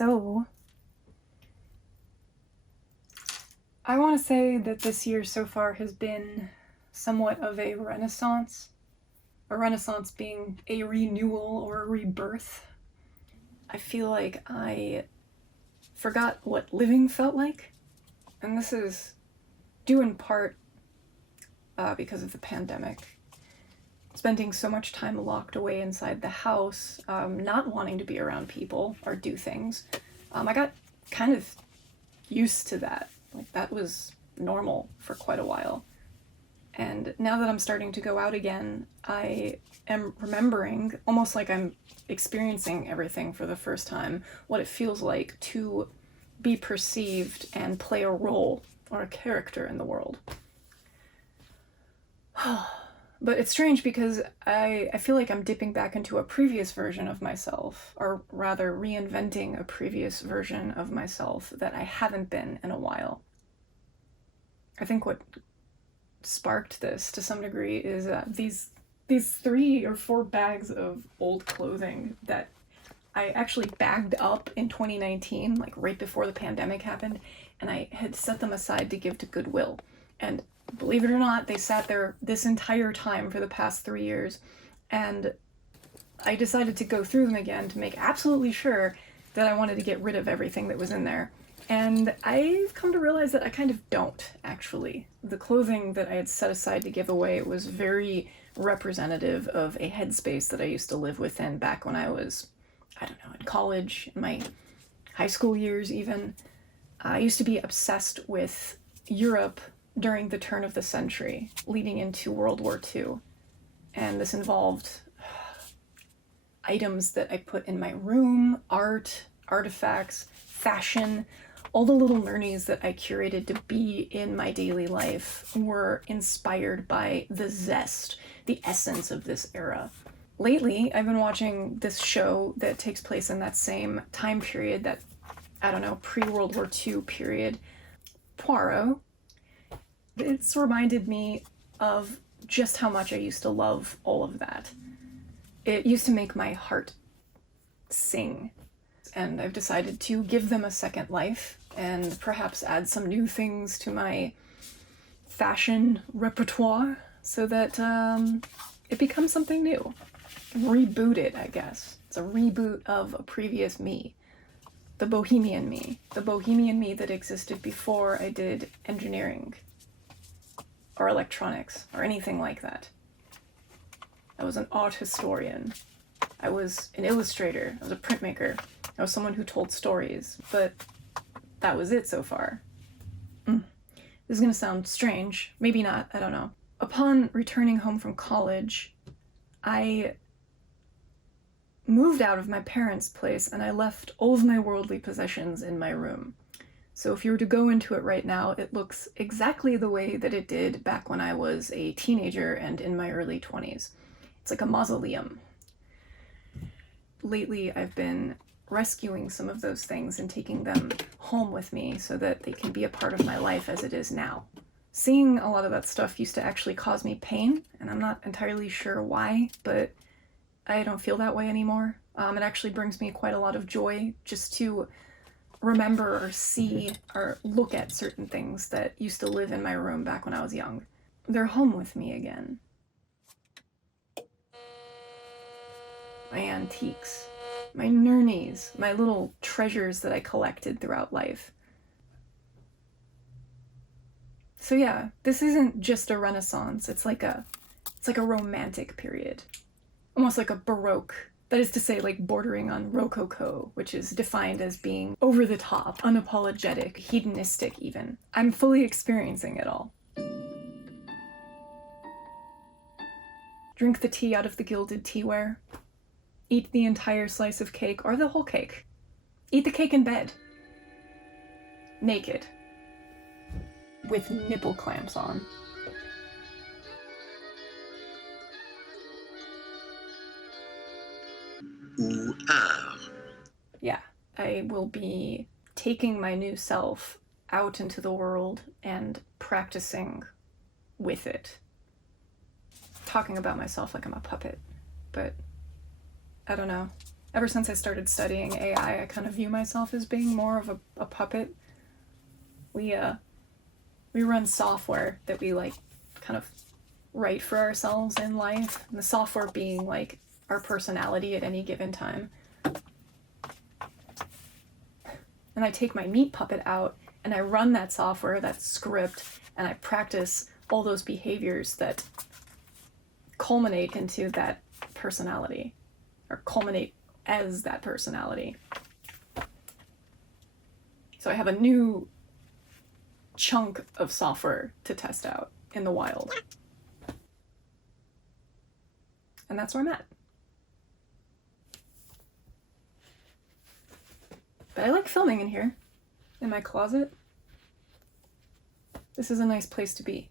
So, I want to say that this year so far has been somewhat of a renaissance being a renewal or a rebirth. I feel like I forgot what living felt like, and this is due in part because of the pandemic. Spending so much time locked away inside the house, not wanting to be around people or do things, I got kind of used to that. Like, that was normal for quite a while. And now that I'm starting to go out again, I am remembering, almost like I'm experiencing everything for the first time, what it feels like to be perceived and play a role or a character in the world. But it's strange because I feel like I'm dipping back into a previous version of myself, or rather reinventing a previous version of myself that I haven't been in a while. I think what sparked this to some degree is these 3 or 4 bags of old clothing that I actually bagged up in 2019, like right before the pandemic happened, and I had set them aside to give to Goodwill. And believe it or not, they sat there this entire time for the past 3 years, and I decided to go through them again to make absolutely sure that I wanted to get rid of everything that was in there. And I've come to realize that I kind of don't, actually. The clothing that I had set aside to give away was very representative of a headspace that I used to live within back when I was, I don't know, in college, in my high school years even. I used to be obsessed with Europe during the turn of the century, leading into World War II. And this involved items that I put in my room, art, artifacts, fashion. All the little journeys that I curated to be in my daily life were inspired by the zest, the essence of this era. Lately, I've been watching this show that takes place in that same time period, that, I don't know, pre-World War II period, Poirot. It's reminded me of just how much I used to love all of that. It used to make my heart sing, and I've decided to give them a second life and perhaps add some new things to my fashion repertoire so that it becomes something new. Reboot it, I guess. It's a reboot of a previous me. The bohemian me that existed before I did engineering or electronics or anything like that. I was an art historian. I was an illustrator. I was a printmaker. I was someone who told stories, but that was it so far. This is gonna sound strange. Maybe not, I don't know. Upon returning home from college, I moved out of my parents' place and I left all of my worldly possessions in my room. So if you were to go into it right now, it looks exactly the way that it did back when I was a teenager and in my early 20s. It's like a mausoleum. Lately, I've been rescuing some of those things and taking them home with me so that they can be a part of my life as it is now. Seeing a lot of that stuff used to actually cause me pain, and I'm not entirely sure why, but I don't feel that way anymore. It actually brings me quite a lot of joy just to remember or see or look at certain things that used to live in my room back when I was young. They're home with me again. My antiques, my nurnies, my little treasures that I collected throughout life. So yeah, this isn't just a renaissance, it's like a romantic period. Almost like a Baroque. That is to say, like bordering on Rococo, which is defined as being over the top, unapologetic, hedonistic even. I'm fully experiencing it all. Drink the tea out of the gilded teaware. Eat the entire slice of cake, or the whole cake. Eat the cake in bed. Naked. With nipple clamps on. Yeah, I will be taking my new self out into the world and practicing with it. Talking about myself like I'm a puppet, but I don't know. ever since I started studying AI, I kind of view myself as being more of a puppet. We run software that we like kind of write for ourselves in life, and the software being like our personality at any given time. And I take my meat puppet out and I run that software, that script, and I practice all those behaviors that culminate into that personality, or culminate as that personality. So I have a new chunk of software to test out in the wild. And that's where I'm at. But I like filming in here, in my closet. This is a nice place to be.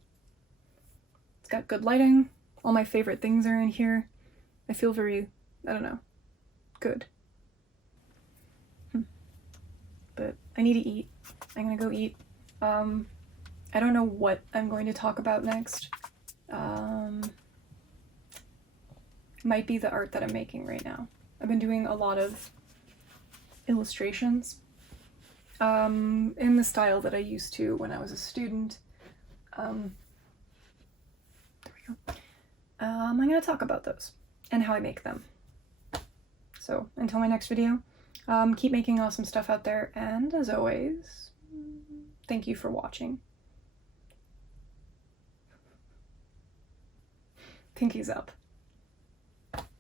It's got good lighting. All my favorite things are in here. I feel very, I don't know, good. But I need to eat. I'm gonna go eat. I don't know what I'm going to talk about next. Might be the art that I'm making right now. I've been doing a lot of illustrations in the style that I used to when I was a student. There we go. I'm going to talk about those and how I make them. So until my next video, keep making awesome stuff out there, and as always, thank you for watching. Pinkies up.